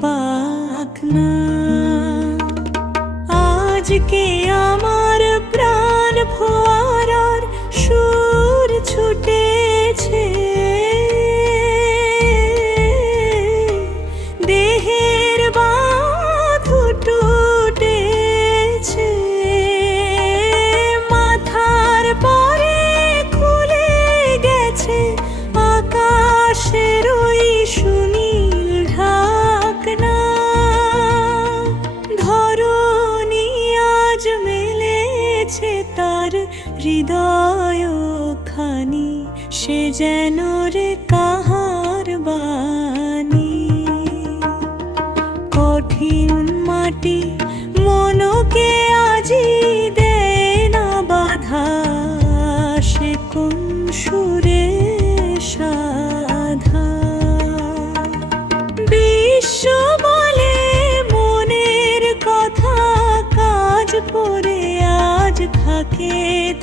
পাখনা। আজকে আমার প্রাণ ফোয়ারার সুর ছুটেছে, দেহের বাঁধু টুটেছে, মাথার পরে খুলে গেছে আকাশের ওই সুনীল ঢাকনা। ধরণী আজ মেলেছে তার হৃদয় খানি, সে যেন রে কাহার বাণী। কঠিন মাটি মনকে আজি দেয় না বাধা, সে কোন সুরে সাধা। বিশ্ব বলে মনের কথা, কাজ পড়ে আজ থাকে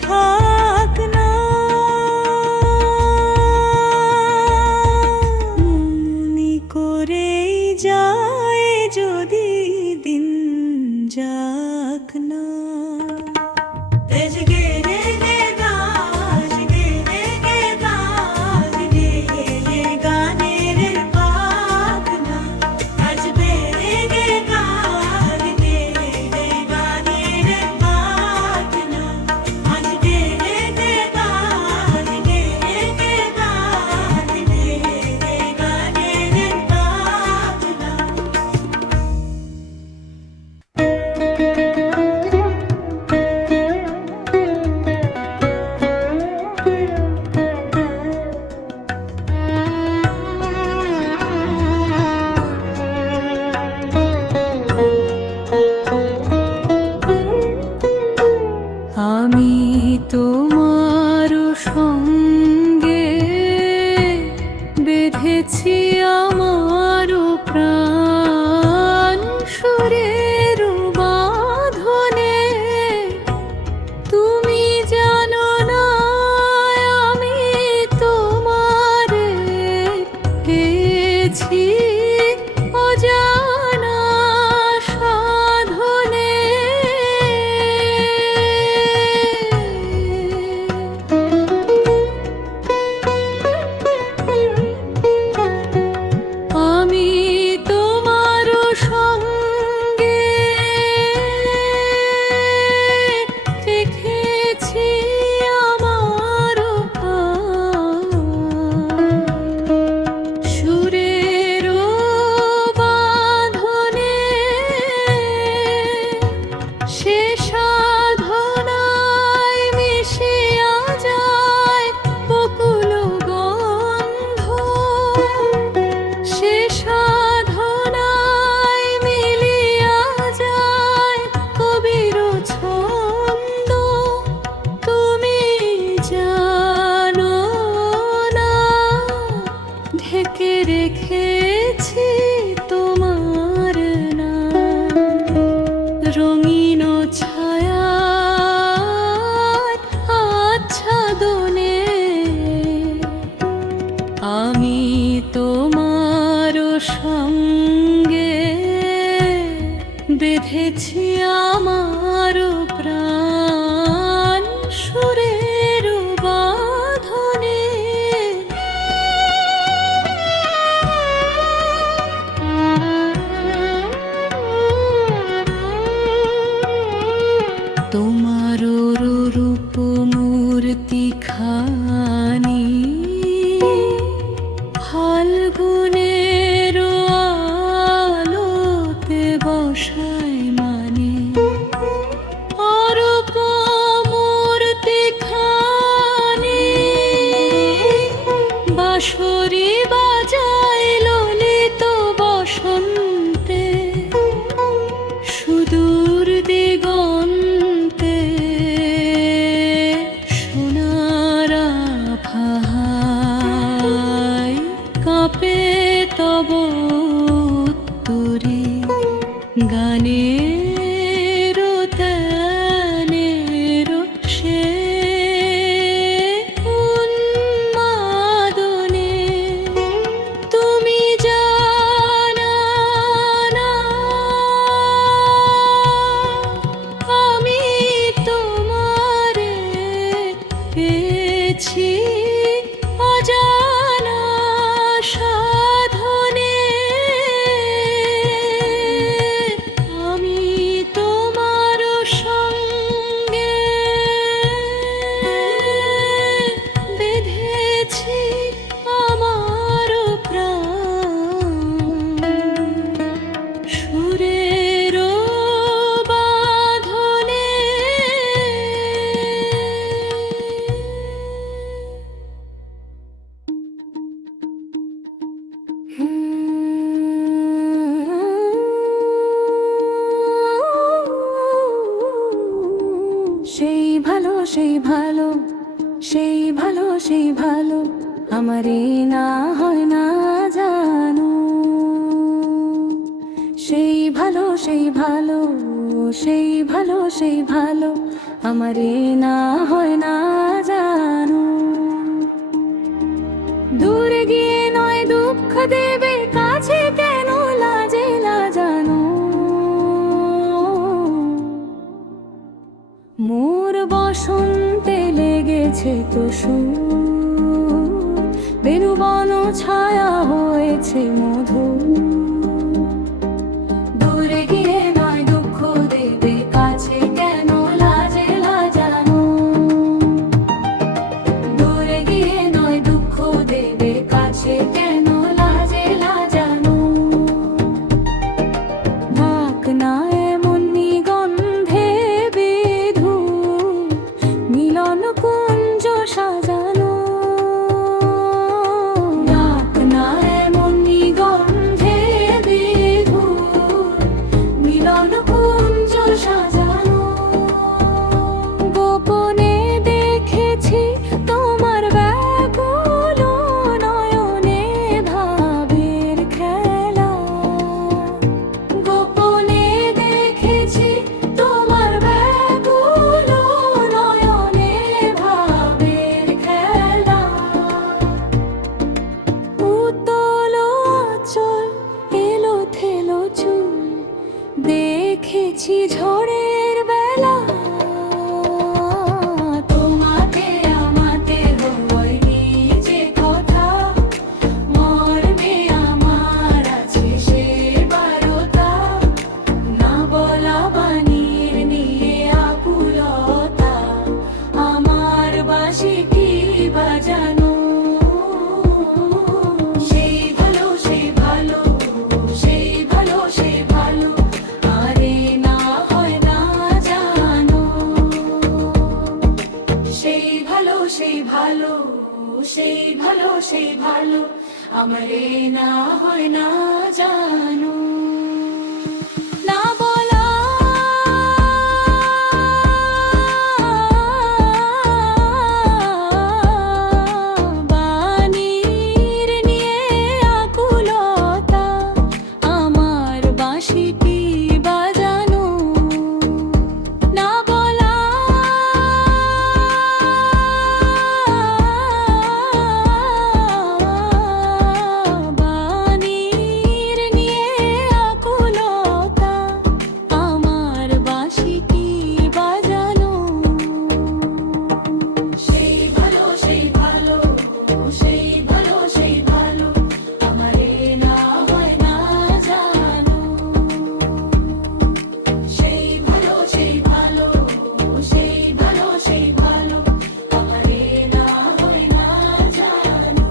থাক না। মনি করেই যায় যদি দিন যাক না। আমি তোমার সঙ্গে বেঁধেছি আমার প্রাণ সুরের বাঁধনে। তুমি জানো না আমি তোমার পেয়েছি অজানা সাধনে। আমি তোমার সঙ্গে রেখেছি আমার সুরের বাঁধনে। সে সাধনায় মিশিয়া যায় বকুল গন্ধ, সে সাধনায় মিলিয়া যায় কবির ছন্দ। তুমি জানো না ঢেকে রেখেছি তোমার নাম, রঙিন ছায়ার আচ্ছাদনে। আমি তোমার সঙ্গে বেঁধেছি আমার প্রাণ সুরের বাঁধনে। তোমার রূপ মূর্তি খানি ফাল্গুনের আলোতে বসায় মানে। অরূপ মূর্তি খানি বাঁশরি বাজায় ললিত বসন্তে, সুদূর দিগন্তে সোনার আভায় কাঁপে তব উত্তরে। গানের তানের সে উন্মাদনে। তুমি জানা সেই ভালো, সেই ভালো, সেই ভালো আমারে না হয় না জানো। সেই ভালো, সেই ভালো, সেই ভালো, সেই ভালো আমারে না হয় না জানো। দূরে গিয়ে নয় দুঃখ দেবে, কাছে কেন লাজে লাজানো। মোর বসন্তে লেগেছে তো সুর, বেণুবন ছায়া হয়েছে মধু। দূরে গিয়ে নয় দুঃখ দেবে, কাছে কেন লাজে লাজানো। দূরে গিয়ে নয় দুঃখ দেবে, কাছে কেন লাজে লাজানো। ডাক না এমন নিগন্ধে বিধু, মিলন কুঞ্জ সাজানো। ডাক না এমন নিগন্ধে বিধু, মিলন কুঞ্জ সাজানো। গোপনে দেখেছি তোমার ব্যাকুল নয়নে ভাবের খেলা। গোপনে দেখেছি তোমার ব্যাকুল নয়নে ভাবের খেলা। উতল আঁচল এলো থেলো চুল, দেখেছি ঝড়ের বেলা। তোমাকে আমাতে হয়নি যে কথা, মর্মে আমার আছে সে বারতা। না বলা বাণীর নিয়ে আকুলতা, আমার বাঁশি কি বাজানো। সেই ভালো, সেই ভালো, সেই ভালো, সেই ভালো আরে না হয় না জানো। সেই ভালো, সেই ভালো, সেই ভালো, সেই ভালো আমারে না হয় না জানো। না বলা বাণীর নিয়ে আকুলতা, আমার বাঁশি কি বাজানো। না বলা বাণীর নিয়ে আকুলতা, আমার বাঁশি কি বাজানো। সেই ভালো, সেই ভালো, সেই ভালো, সেই ভালো আমারে না হয় না জানো। সেই ভালো, সেই ভালো, সেই ভালো, সেই ভালো আমারে না হয় না জানো।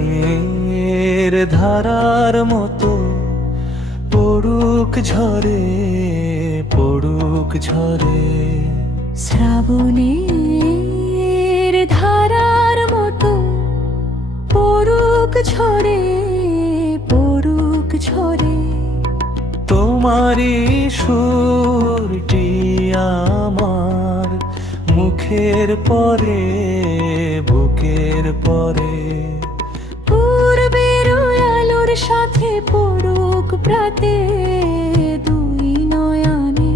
শ্রাবণের ধারার মতো পড়ুক ঝরে, পড়ুক ঝরে। শ্রাবণের ধারার মতো পড়ুক ঝরে, পড়ুক ঝরে। তোমারই সুরটি আমার মুখের পরে, বুকের পরে। পূর্বের আলোর সাথে পড়ুক প্রাতে দুই নয়নে।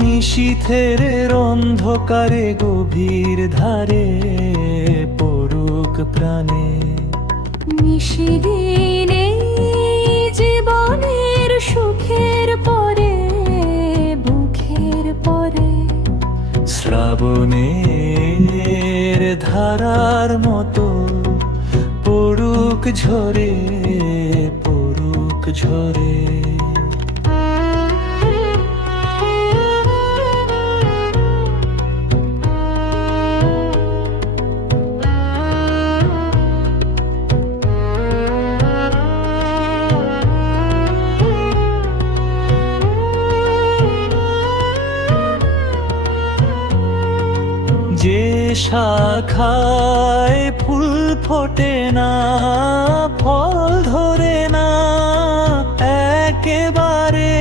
নিশীথের অন্ধকারে গভীর ধারে পড়ুক প্রাণে। নিশিদিনে জীবনের সুখের পরে, বুকের পরে। শ্রাবণের ধারার মতো ঝরে, পড়ুক ঝরে। যে শাখায় ফুল ফোটে না, ফল ধরে না একেবারে,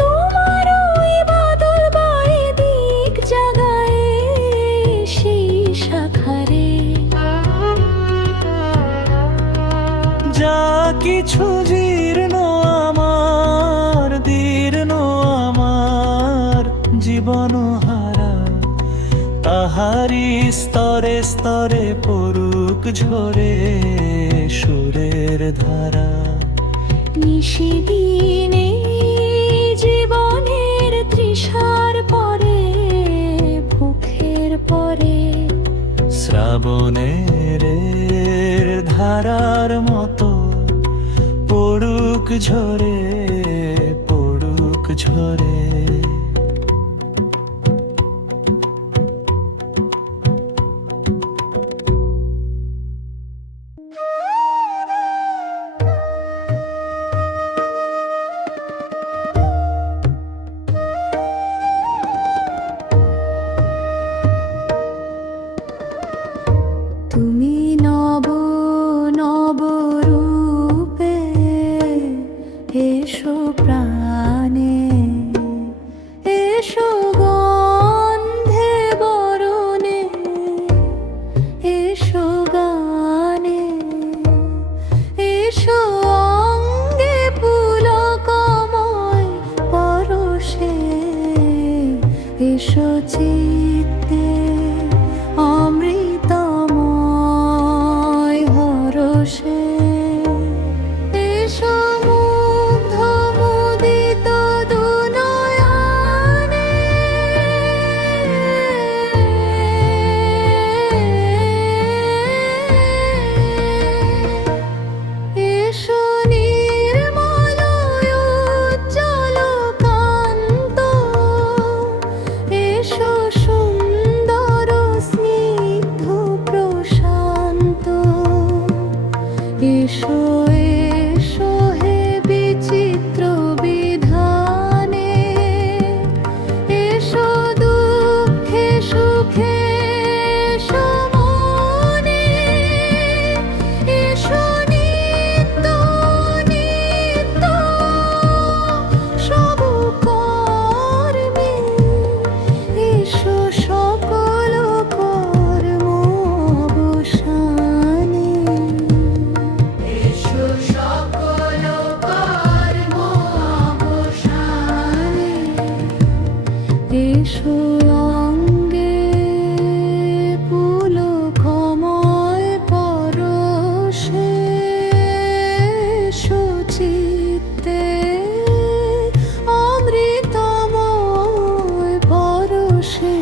তোমার ওই বাদল বয়ে দিক জাগায় সেই শাখারে। যা কিছু জীর্ণ আমার, দীর্ণ আমার জীবন হারা, তাহারি স্তরে স্তরে পড়ুক ঝরে সুরের ধারা। নিশিদিনে জীবনের তৃষার পরে, ভুখের পরে, শ্রাবণের ধারার মতো পড়ুক ঝরে, পড়ুক ঝরে। তুমি নব নব রূপে এসো প্রাণে, এসো গন্ধে বরণে, এসো গানে, এসো অঙ্গে পুলকময় পরশে, এসো চিত্তে অমৃতময় হরষে, এসো মুগ্ধ মুদিত দুনয়নে, এসো নির্মল উজ্জ্বল কান্ত, এসো সুন্দর স্নিগ্ধ প্রশান্ত, এসো এসো হে বিচিত্র বিধানে, এসো দুঃখে সুখে, এসো মনে, এসো নিত্য নিত্য সব কর্মে, এসো সকল কর্ম অবসানে, এসো সকল কর্ম অবসানে, এসো অঙ্গে পুলকময় পরশে, এসো চিত্তে অমৃতময় পরশে।